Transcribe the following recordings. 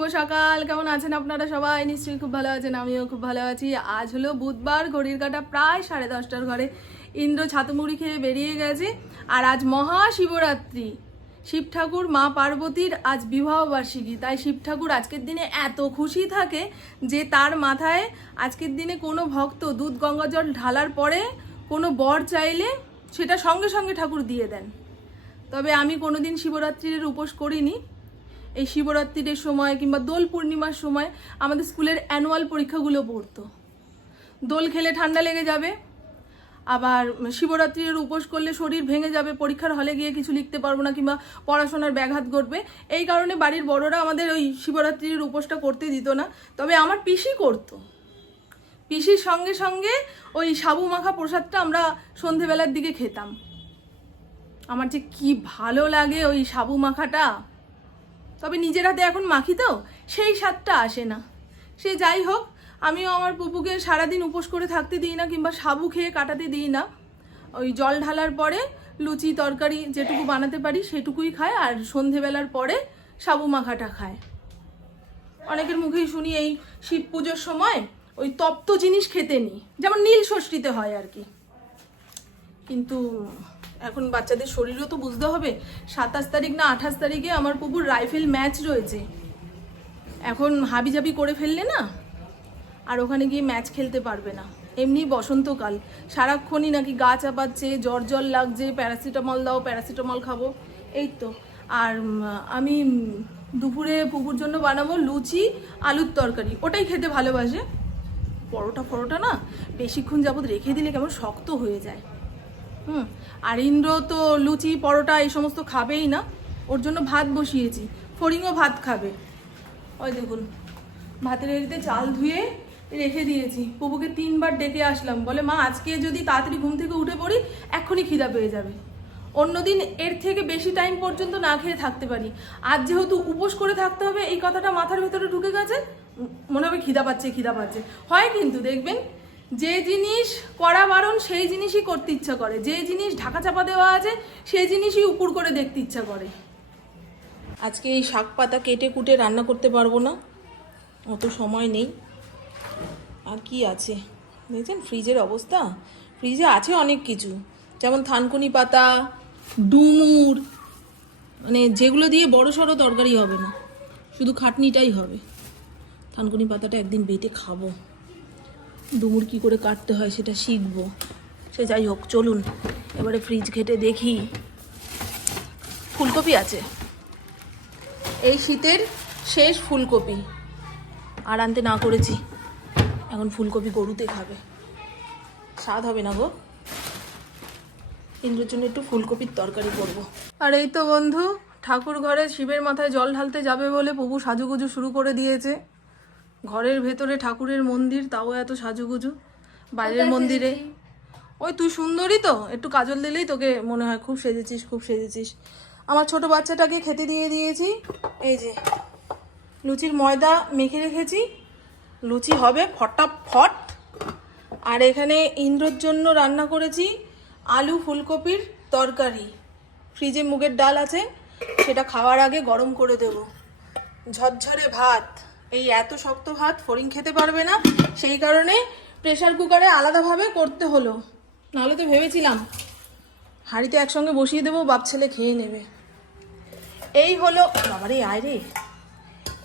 শুভ সকাল। কেমন আছেন আপনারা সবাই? নিশ্চয়ই খুব ভালো আছেন, আমিও খুব ভালো আছি। আজ হলো বুধবার, ঘড়ির কাটা প্রায় সাড়ে দশটার ঘরে। ইন্দ্র ছাতুমুড়ি খেয়ে বেরিয়ে গেছে আর আজ মহাশিবরাত্রি। শিব ঠাকুর মা পার্বতীর আজ বিবাহ বার্ষিকী। তাই শিব ঠাকুর আজকের দিনে এত খুশি থাকে যে তার মাথায় আজকের দিনে কোনো ভক্ত দুধ গঙ্গা জল ঢালার পরে কোনো বর চাইলে সেটা সঙ্গে সঙ্গে ঠাকুর দিয়ে দেন। তবে আমি কোনোদিন শিবরাত্রির উপোস করিনি। এই শিবরাত্রির সময় কিংবা দোল পূর্ণিমার সময় আমাদের স্কুলের অ্যানুয়াল পরীক্ষাগুলো পড়তো। দোল খেলে ঠান্ডা লেগে যাবে, আবার শিবরাত্রির উপোস করলে শরীর ভেঙে যাবে, পরীক্ষার হলে গিয়ে কিছু লিখতে পারব না কিংবা পড়াশোনার ব্যাঘাত ঘটবে। এই কারণে বাড়ির বড়রা আমাদের ওই শিবরাত্রির উপোসটা করতে দিত না। তবে আমার পিসি করতো। পিসির সঙ্গে সঙ্গে ওই সাবু মাখা প্রসাদটা আমরা সন্ধেবেলার দিকে খেতাম। আমার যে কি ভালো লাগে ওই সাবু মাখাটা। তবে নিজের হাতে এখন মাখি তো, সেই স্বাদটা আসে না। সে যাই হোক, আমিও আমার পুপুকে সারাদিন উপোস করে থাকতে দিই না কিংবা সাবু খেয়ে কাটাতে দিই না। ওই জল ঢালার পরে লুচি, তরকারি যেটুকু বানাতে পারি সেটুকুই খায় আর সন্ধেবেলার পরে সাবু মাখাটা খায়। অনেকের মুখেই শুনি এই শিব পুজোর সময় ওই তপ্ত জিনিস খেতে নি যেমন নীল ষষ্ঠীতে হয় আর কি। কিন্তু এখন বাচ্চাদের শরীরও তো বুঝতে হবে, সাতাশ তারিখ না আঠাশ তারিখে আমার পুকুর রাইফেল ম্যাচ রয়েছে। এখন হাবিজাবি করে ফেললে না, আর ওখানে গিয়ে ম্যাচ খেলতে পারবে না। এমনি বসন্তকাল, সারাক্ষণই নাকি গা চাপাচ্ছে, জ্বর জল লাগছে, প্যারাসিটামল দাও, প্যারাসিটামল খাব, এই তো। আর আমি দুপুরে পুকুর জন্য বানাবো লুচি, আলুর তরকারি, ওটাই খেতে ভালোবাসে। পরোটা ফরোটা না, বেশিক্ষণ যাবত রেখে দিলে কেমন শক্ত হয়ে যায়। হুম, আর ইন্দ্র তো লুচি, পরোটা এই সমস্ত খাবেই না। ওর জন্য ভাত বসিয়েছি। ফড়িংও ভাত খাবে। ওই দেখুন, ভাতের হাঁড়িতে চাল ধুয়ে রেখে দিয়েছি। পুপুকে তিনবার ডেকে আসলাম। বলে, মা, আজকে যদি তাড়াতাড়ি ঘুম থেকে উঠে পড়ি, এক্ষুনি খিদা পেয়ে যাবে। অন্যদিন এর থেকে বেশি টাইম পর্যন্ত না খেয়ে থাকতে পারি। আজ যেহেতু উপোস করে থাকতে হবে, এই কথাটা মাথার ভেতরে ঢুকে গেছে মনে হবে খিদা পাচ্ছে খিদা পাচ্ছে। হয় কিন্তু, দেখবেন যে জিনিস করা বারণ, সেই জিনিসই করতে ইচ্ছা করে। যে জিনিস ঢাকা চাপা দেওয়া আছে, সেই জিনিসই উপর করে দেখতে ইচ্ছা করে। আজকে এই শাক পাতা কেটে কুটে রান্না করতে পারব না। অত সময় নেই। আর কি আছে? দেখছেন, ফ্রিজের অবস্থা? ফ্রিজে আছে অনেক কিছু। যেমন থানকুনি পাতা, ডুমুর মানে যেগুলো দিয়ে বড় সড়ো তরকারি হবে না। শুধু খাটনিটাই হবে। থানকুনি পাতাটা একদিন বেটে খাব। ডুমুর কী করে কাটতে হয় সেটা শিখব। সে যাই হোক, চলুন। এবারে ফ্রিজ ঘেটে দেখি। ফুলকপি আছে। এই শীতের শেষ ফুলকপি। আর আনতে না করেছি। এখন ফুলকপি গরুতে খাবে। স্বাদ হবে না গো। ইন্দ্রের জন্য একটু ফুলকপির তরকারি করব। আর এই তো বন্ধু, ঠাকুর ঘরে শিবের মাথায় জল ঢালতে যাবে বলে প্রভু সাজুগুজু শুরু করে দিয়েছে। ঘরের ভেতরে ঠাকুরের মন্দির তাও এত সাজুগুজু? বাইরের মন্দিরে? ওই তুই সুন্দরী তো একটু কাজল দিলেই তোকে মনে হয় খুব সেজেছিস খুব সেজেছিস। আমার ছোট বাচ্চাটাকে খেতে দিয়ে দিয়েছি। এই যে লুচির ময়দা মেখে রেখেছি। লুচি হবে ফটাফট। আর এখানে ইন্দ্রর জন্য রান্না করেছি আলু ফুলকপির তরকারি। ফ্রিজে মুগের ডাল আছে সেটা খাওয়ার আগে গরম করে দেব। ঝরঝরে ভাত। এই এত শক্ত ভাত ফড়িং খেতে পারবে না। সেই কারণে প্রেশার কুকারে আলাদাভাবে করতে হলো। নাহলে তো ভেবেছিলাম হাঁড়িতে একসঙ্গে বসিয়ে দেবো, বাপ ছেলে খেয়ে নেবে। এই হলো, বাবারে, আয় রে।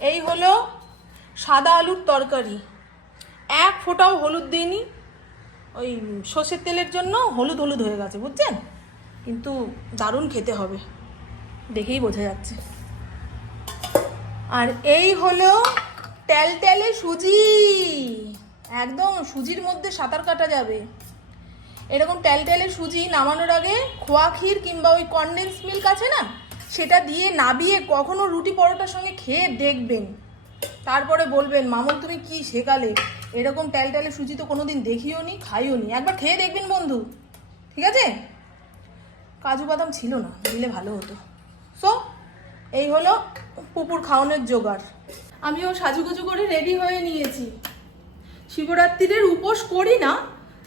এই হলো সাদা আলুর তরকারি। এক ফোঁটাও হলুদ দিইনি। ওই সর্ষের তেলের জন্য হলুদ হলুদ হয়ে গেছে, বুঝছেন? কিন্তু দারুণ খেতে হবে। দেখেই বোঝা যাচ্ছে। আর এই হলো টেলটেলে সুজি। একদম সুজির মধ্যে সাঁতার কাটা যাবে। এরকম টেলটেলে সুজি নামানোর আগে খোয়া ক্ষীর কিংবা ওই কনডেন্স মিল্ক আছে না, সেটা দিয়ে নাবিয়ে কখনো রুটি পরোটার সঙ্গে খেয়ে দেখবেন। তারপরে বলবেন, মামন, তুমি কি শেখালে? এরকম টেলটেলে সুজি তো কোনোদিন দেখিও নি, খাইও নি। একবার খেয়ে দেখবেন বন্ধু। ঠিক আছে? কাজু বাদাম ছিল না, দিলে ভালো হতো। সো এই হলো পুপুর খাওয়ানোর জোগাড়। আমিও সাজুগুজু করে রেডি হয়ে নিয়েছি। শিবরাত্রির উপোস করি না,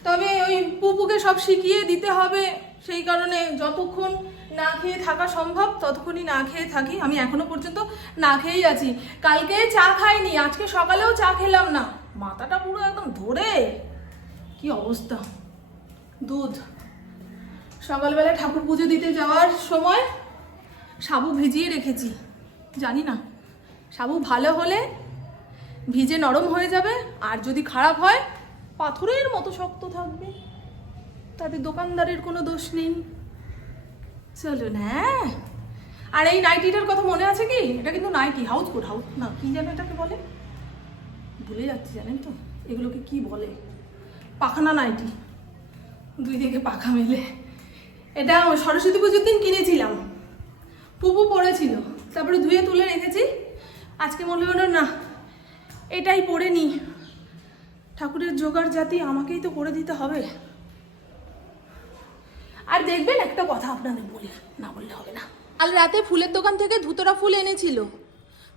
তবে ওই পুপুকে সব শিখিয়ে দিতে হবে। সেই কারণে যতক্ষণ না খেয়ে থাকা সম্ভব, ততক্ষণই না খেয়ে থাকি। আমি এখনও পর্যন্ত না খেয়েই আছি। কালকে চা খাইনি, আজকে সকালেও চা খেলাম না। মাথাটা পুরো একদম ধরে। কি অবস্থা? দুধ। সকালবেলা ঠাকুর পুজো দিতে যাওয়ার সময় সাবু ভিজিয়ে রেখেছি। জানি না। সাবু ভালো হলে ভিজে নরম হয়ে যাবে, আর যদি খারাপ হয়, পাথরের মতো শক্ত থাকবে। তাতে দোকানদারের কোনো দোষ নেই। চলুন হ্যাঁ। আর এই নাইটিটার কথা মনে আছে কি? এটা কিন্তু নাইটি, হাউস কোট হাউস, না, কি যেন এটাকে বলে? ভুলে যাচ্ছি, জানেন তো? এগুলোকে কি বলে? পাখানা নাইটি। দুই দিকে পাখা মেলে। এটা সরস্বতী পুজোর দিন কিনেছিলাম। পুপু পড়েছিল তারপরে ধুয়ে তুলে রেখেছি। আজকে মনে হলো না, এটাই পরে নি। ঠাকুরের জোগাড় জাতি আমাকেই তো করে দিতে হবে। আর দেখবেন একটা কথা আপনাদের বলি, না বললে হবে না। কাল রাতে ফুলের দোকান থেকে ধুতরা ফুল এনেছিল।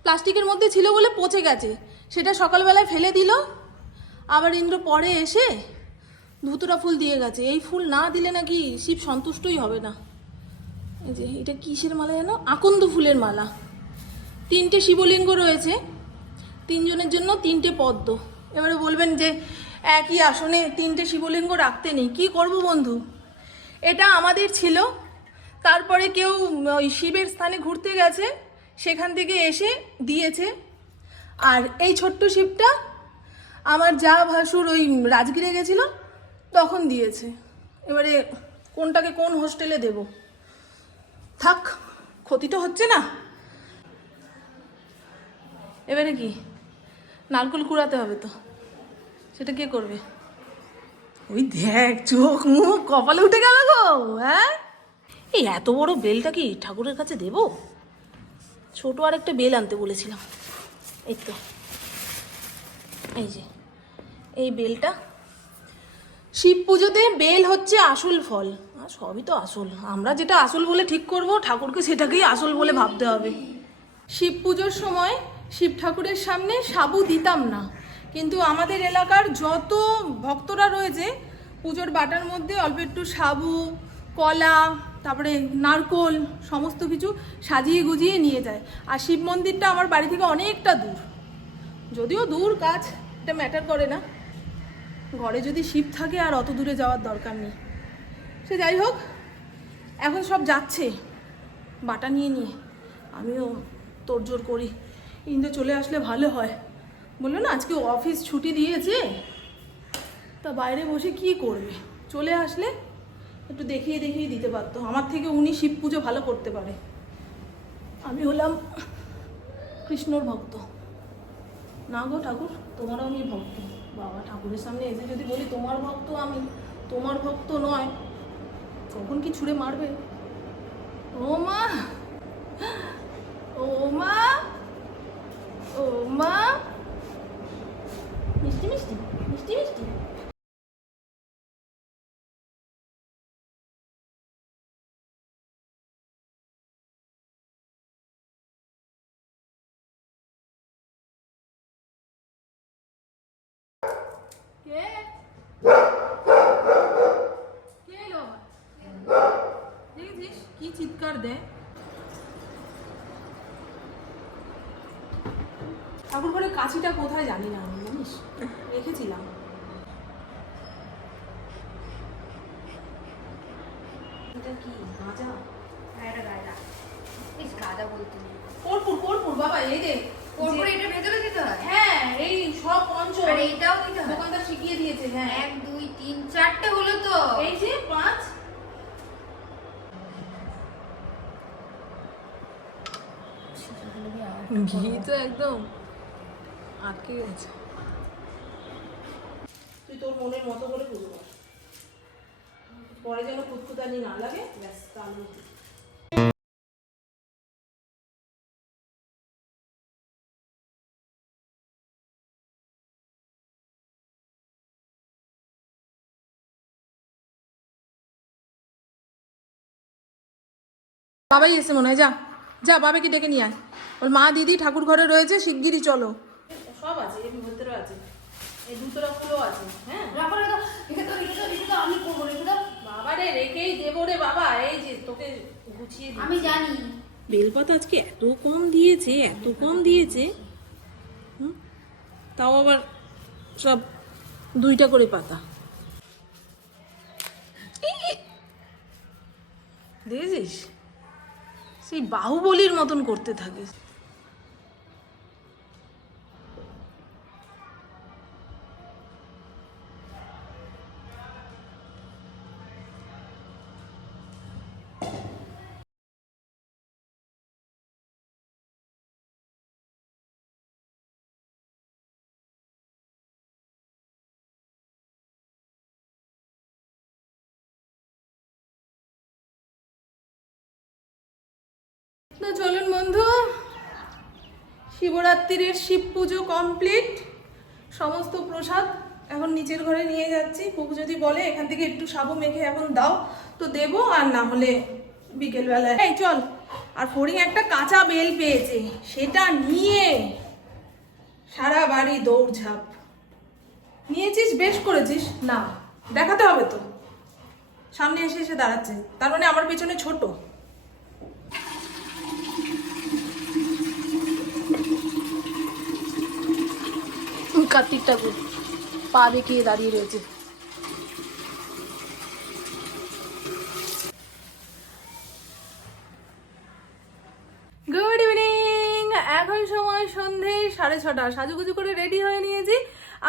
প্লাস্টিকের মধ্যে ছিল বলে পচে গেছে, সেটা সকালবেলায় ফেলে দিল। আবার ইন্দ্র পরে এসে ধুতরা ফুল দিয়ে গেছে। এই ফুল না দিলে নাকি শিব সন্তুষ্টই হবে না। এই যে, এটা কিসের মালা যেন? আকন্দ ফুলের মালা। তিনটে শিবলিঙ্গ রয়েছে। তিনজনের জন্য তিনটে পদ্ম। এবারে বলবেন যে, একই আসনে তিনটে শিবলিঙ্গ রাখতে নেই। কি করব বন্ধু? এটা আমাদের ছিল। তারপরে কেউ ওই শিবের স্থানে ঘুরতে গেছে, সেখান থেকে এসে দিয়েছে। আর এই ছোট্ট শিবটা আমার যা ভাসুর ওই রাজগিরে গেছিল, তখন দিয়েছে। এবারে কোনটাকে কোন হোস্টেলে দেব? থাক, ক্ষতি তো হচ্ছে না। এবারে কি? নারকল কুড়াতে হবে তো। সেটা কে করবে? ওই দেখ চোখ মুখ কপালে উঠে গেল গো হ্যাঁ? এই এত বড় বেলটা কি ঠাকুরের কাছে দেব? ছোট আর একটা বেল আনতে বলেছিলাম। এই তো। এই যে এই বেলটা। শিব পুজোতে বেল হচ্ছে আসল ফল। আর সবই তো আসল। আমরা যেটা আসল বলে ঠিক করব ঠাকুরকে সেটাকেই আসল বলে ভাবতে হবে। শিব পুজোর সময় শিব ঠাকুরের সামনে সাবু দিতাম না। কিন্তু আমাদের এলাকার যত ভক্তরা রয়েছে, পুজোর বাটার মধ্যে অল্প একটু সাবু, কলা, তারপরে নারকোল, সমস্ত কিছু সাজিয়ে গুজিয়ে নিয়ে যায়। আর শিব মন্দিরটা আমার বাড়ি থেকে অনেকটা দূর। যদিও দূর কাজ, এটা ম্যাটার করে না। ঘরে যদি শিব থাকে আর অত দূরে যাওয়ার দরকার নেই। সে যাই হোক, এখন সব যাচ্ছে, বাটা নিয়ে নিয়ে। আমিও তোড়জোড় করি। ইন্দু চলে আসলে ভালো হয়। বলল, না, আজকে অফিস ছুটি দিয়েছে। তা বাইরে বসে কি করবে? চলে আসলে একটু দেখিয়ে দেখিয়ে দিতে পারতো। আমার থেকে উনি শিব পুজো ভালো করতে পারে। আমি হলাম কৃষ্ণর ভক্ত। না গো ঠাকুর, তোমারও আমি ভক্ত। বাবা, ঠাকুরের সামনে এসে যদি বলি, তোমার ভক্ত আমি, তোমার ভক্ত নয়, কখন কি ছুঁড়ে মারবে? ও মা ও মা ও মা। মিষ্টি মিষ্টি মিষ্টি মিষ্টি। কে? কে আবার? দেখেছিস কি চিৎকার দেয়? ঠাকুর ঘরে কাছিটা কোথায় জানি না আমি জানিস? রেখেছিলাম। এটা কি গাঁজা? গায়রা ইস গাদা বলতে নেই। কর্পুর কর্পুর বাবা এই রে কর্পূর এটা ভেতরে দিতে হয়? হ্যাঁ এই সব পঞ্চ আর এইটাও দিতে হয়? দোকানদার শিখিয়ে দিয়েছে হ্যাঁ। এক দুই তিন চারটে হলো তো। এই যে পাঁচ। ঘি তো একদম। আটকে গেছে। তুই তোর মনের মতো করে পুজো কর। পরে যেন কুতকুতানি না লাগে ব্যাস তাহলে বাবাই এসে মনে হয় যা যা বাবাকে ডেকে নিয়ে আয়। ওর মা দিদি ঠাকুর ঘরে রয়েছে শিগগিরই চলো। সব আছে এর ভিতরে আছে। এই দুতরা ফুলও আছে হ্যাঁ? রাখো রাখো। রেখে দাও রেখে দাও রেখে দাও আমি করব রেখে দাও বাবা রে রেখেই দেবো রে বাবা এই যে তোকে গুছিয়ে আমি জানি। বেলপাতা আজকে এত কম দিয়েছে এত কম দিয়েছে। হুম? তাও আবার সব দুইটা করে পাতা। এই! দেখেছিস? সেই বাহুবলীর মতন করতে থাকে বন্ধু, শিবরাত্রির শিব পুজো কমপ্লিট সমস্ত প্রসাদ এখন নিচের ঘরে নিয়ে যাচ্ছি। পুকু যদি বলে, এখান থেকে একটু সাবু মেখে এখন দাও, তো দেবো, আর না হলে বিকেলবেলায়। এই চল, আর ফড়িং একটা কাঁচা বেল পেয়েছে, সেটা নিয়ে সারা বাড়ি দৌড়ঝাঁপ। নিয়েছিস, বেশ করেছিস। না, দেখাতে হবে তো। সামনে এসে এসে দাঁড়াচ্ছে। তার মানে আমার পেছনে ছোট। কার্তিক ঠাকুর পা দেখিয়ে দাঁড়িয়ে রয়েছে। গুড ইভিনিং এখন সময় সন্ধে সাড়ে ছটা। সাজুগুজু করে রেডি হয়ে নিয়েছি।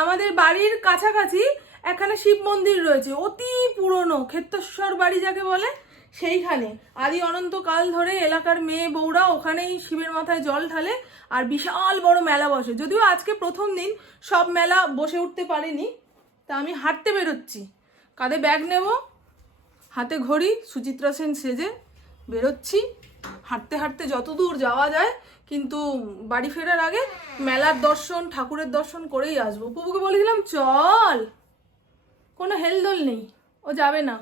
আমাদের বাড়ির কাছাকাছি একখানে শিব মন্দির রয়েছে। অতি পুরনো ক্ষেত্রেশ্বর বাড়ি যাকে বলে। সেইখানে। আদি অনন্তকাল ধরে এলাকার মেয়ে বউরা ওখানেই শিবের মাথায় জল ঢালে আর বিশাল বড় মেলা বসে। যদিও আজকে প্রথম দিন সব মেলা বসে উঠতে পারেনি, তা আমি হাঁটতে বেরোচ্ছি। কাঁধে ব্যাগ নেব, হাতে ঘড়ি, সুচিত্রা সেন সেজে বেরোচ্ছি। হাঁটতে হাঁটতে যত দূর যাওয়া যায়, কিন্তু বাড়ি ফেরার আগে মেলার দর্শন, ঠাকুরের দর্শন করেই আসব। পুপুকে বলেছিলাম, চল, কোনো হেলদোল নেই, ও যাবে না।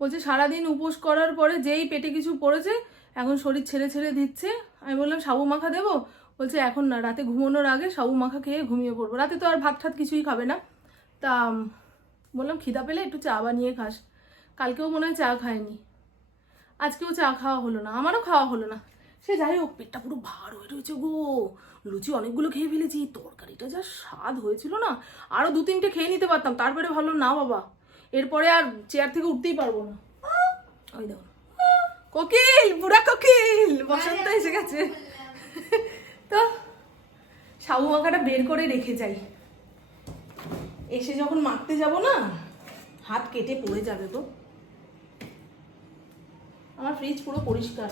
বলছে, সারাদিন উপোস করার পরে যেই পেটে কিছু পড়েছে, এখন শরীর ছেড়ে ছেড়ে দিচ্ছে। আমি বললাম, সাবু মাখা দেবো? বলছে, এখন না, রাতে ঘুমানোর আগে সাবু মাখা খেয়ে ঘুমিয়ে পড়ব। রাতে তো আর ভাত ঠাত কিছুই খাবে না। তা বললাম, খিদা পেলে একটু চা বানিয়ে খাস। কালকেও মনে হয় চা খায়নি। আজকেও চা খাওয়া হলো না, আমারও খাওয়া হলো না। সে যাই হোক, পেটটা পুরো ভার হয়ে রয়েছে গো। লুচি অনেকগুলো খেয়ে ফেলেছি, তরকারিটা যা স্বাদ হয়েছিল না। আরও দু তিনটে খেয়ে নিতে পারতাম, তারপরে ভাবলাম না বাবা। এরপরে আর চেয়ার থেকে উঠতেই পারব না। ওই দেখো। কোকিল বুড়া কোকিল বসন্ত এসে গেছে। তো সাবু মাখাটা বের করে রেখে যাই। এসে যখন মাখতে যাব না হাত কেটে পড়ে যাবে তো। আমার ফ্রিজ পুরো পরিষ্কার।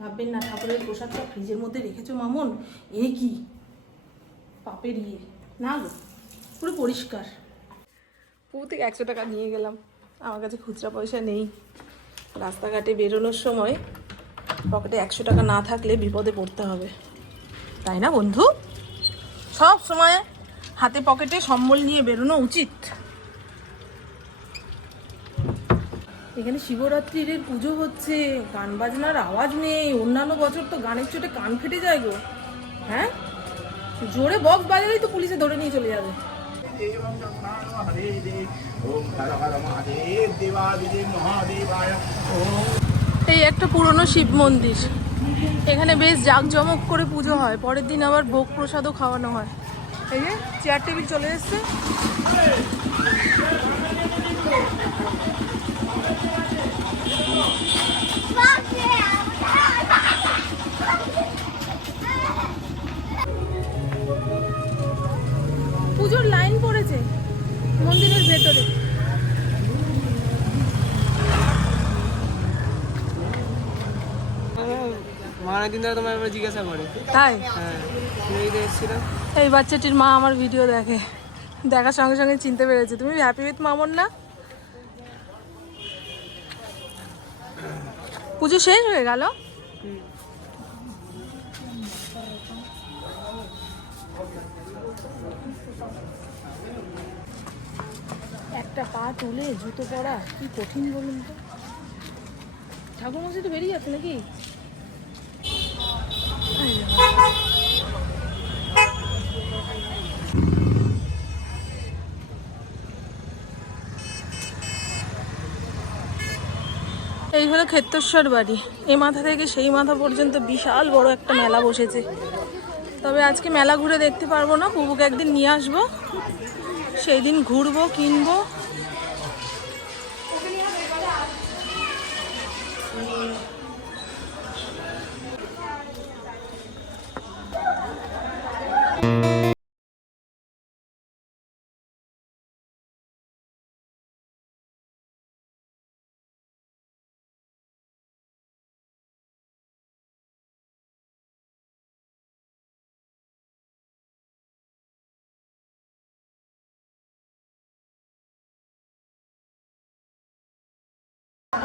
ভাববেন না ঠাকুরের প্রসাদটা ফ্রিজের মধ্যে রেখেছো মামন? এ কি? পাপের ইয়ে। না গো পুরো পরিষ্কার। পুরো থেকে একশো টাকা নিয়ে গেলাম। আমার কাছে খুচরা পয়সা নেই। রাস্তাঘাটে বেরোনোর সময় পকেটে একশো টাকা না থাকলে বিপদে পড়তে হবে। তাই না বন্ধু? সব সময় হাতে পকেটে সম্বল নিয়ে বেরোনো উচিত। এখানে শিবরাত্রির পুজো হচ্ছে, গান বাজনার আওয়াজ নেই। অন্যান্য বছর তো গানের চোটে কান ফেটে যায় গো। হ্যাঁ? জোরে বক্স বাজালেই তো পুলিশে ধরে নিয়ে চলে যাবে। देवं ब्रह्माणो हरे देव ॐ हर हर महादेव देवादिदेव महादेवाय ॐ এই একটা পুরনো শিব মন্দির এখানে বেশ জাঁকজমক করে পুজো হয় পরের দিন আবার ভোগ প্রসাদও খাওয়ানো হয় এই যে চেয়ার টেবিল চলে এসছে মন্দিরের ভেতরে। জিজ্ঞাসা করে। তাই? হ্যাঁ এই এই বাচ্চাটির মা আমার ভিডিও দেখে। দেখার সঙ্গে সঙ্গে চিনতে পেরেছে। তুমি হ্যাপি উইথ মামন না? পুজো শেষ হয়ে গেল? একটা পা তুলে জুতো পরা, কি কঠিন বলুন তো? ঠাকুর মশাই তো বেরিয়ে যাচ্ছে নাকি? এই হলো ক্ষেত্রেশ্বর বাড়ি। এই মাথা থেকে সেই মাথা পর্যন্ত বিশাল বড় একটা মেলা বসেছে। তবে আজকে মেলা ঘুরে দেখতে পারব না, বুবুকে একদিন নিয়ে আসব। সেই দিন ঘুরবো, কিনবো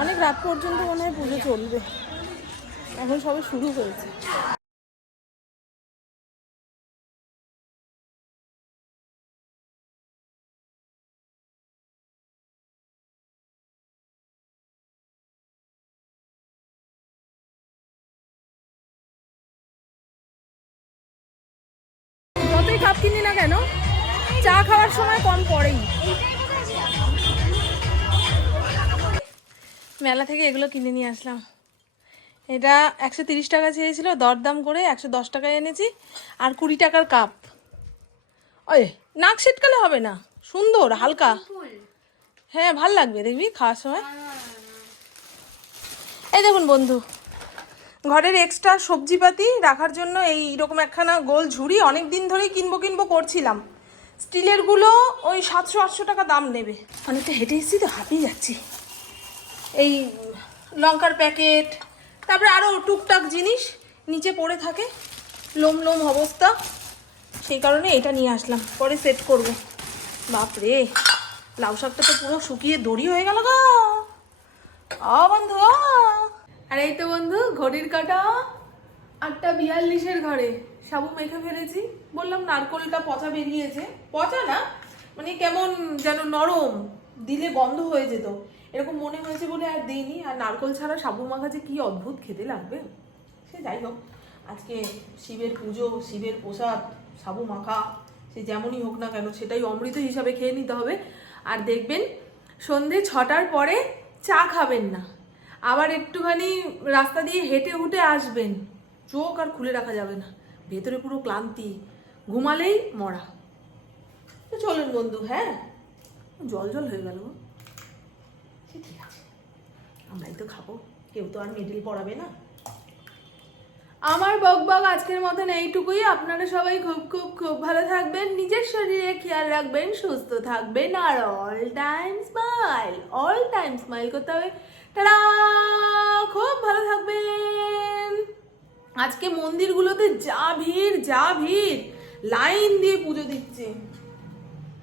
অনেক রাত পর্যন্ত মনে হয় পুজো চলবে। এখন সবে শুরু হয়েছে। যতই কিনি না কেন, চা খাওয়ার সময় কম পড়েই। মেলা থেকে এগুলো কিনে নিয়ে আসলাম। এটা একশো তিরিশ টাকা চেয়েছিল, দরদাম করে একশো দশ টাকায় এনেছি, আর কুড়ি টাকার কাপ। ওই, নাক সেটকালে হবে না, সুন্দর, হালকা। হ্যাঁ ভালো লাগবে, দেখবি, খাওয়ার সময়। এই দেখুন বন্ধু, ঘরের এক্সট্রা সবজিপাতি রাখার জন্য এই রকম একখানা গোল ঝুড়ি অনেক দিন ধরেই কিনবো কিনবো করছিলাম। স্টিলেরগুলো ওই সাতশো আটশো টাকা দাম নেবে। অনেকটা হেঁটে এসেছি তো, হাঁপিয়ে যাচ্ছি। এই লঙ্কার প্যাকেট, তারপরে আরও টুকটাক জিনিস নিচে পড়ে থাকে, লোম লোম অবস্থা। সেই কারণে এটা নিয়ে আসলাম, পরে সেট করব। বাপরে, লাউ শাকটা তো পুরো শুকিয়ে দড়ি হয়ে গেল গো। আ বন্ধু। আর এই তো বন্ধু, ঘড়ির কাটা, আটটা বিয়াল্লিশের ঘরে। সাবু মেখে ফেলেছি, বললাম নারকোলটা পচা বেরিয়েছে। পচা না মানে কেমন যেন নরম। দিলে বন্ধ হয়ে যেত। এরকম মনে হয়েছে বলে আর দিইনি। আর নারকোল ছাড়া সাবু মাখা যে কি অদ্ভুত খেতে লাগবে? সে যাই হোক, আজকে শিবের পুজো, শিবের প্রসাদ, সাবু মাখা, সে যেমনই হোক না কেন, সেটাই অমৃত হিসাবে খেয়ে নিতে হবে। আর দেখবেন, সন্ধে ছটার পরে চা খাবেন না। আবার একটুখানি রাস্তা দিয়ে হেঁটে উঠে আসবেন। চোখ আর খুলে রাখা যাবে না। ভেতরে পুরো ক্লান্তি। ঘুমালেই মরা। চলুন বন্ধু হ্যাঁ? জল জল হয়ে গেল গো। সে ঠিক আছে। আমরাই তো খাব। কেউ তো আর মিডিল পড়াবে না। আমার বক বকবক আজকের মতন এইটুকুই। আপনারা সবাই খুব খুব খুব ভালো থাকবেন নিজের শরীরে খেয়াল রাখবেন সুস্থ থাকবেন আর all time smile all time smile করতে হবে। তারা খুব ভালো থাকবেন। আজকে মন্দিরগুলোতে যা ভিড় যা ভিড়। লাইন দিয়ে পুজো দিচ্ছে।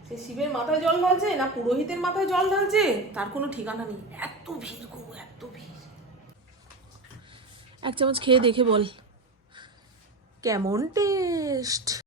সে শিবের মাথায় জল ঢালছে না পুরোহিতের মাথায় জল ঢালছে? তার কোনো ঠিকানা নেই। এত ভিড় গো, এত ভিড়। এক চামচ খেয়ে দেখে বল। কেমন টেস্ট?